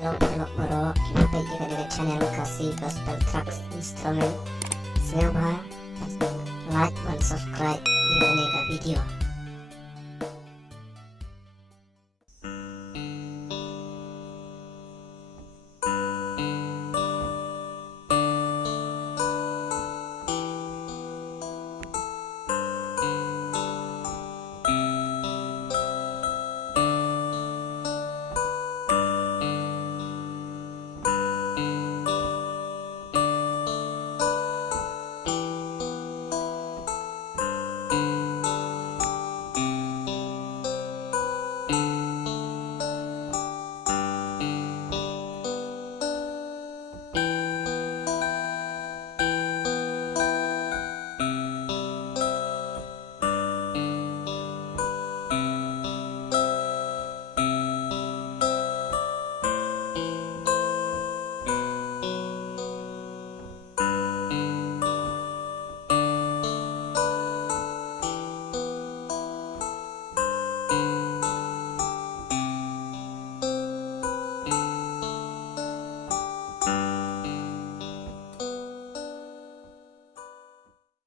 Halo bro, kita juga dengan channel kasih gospel tracks instrumen. Semoga like dan subscribe di aneka video.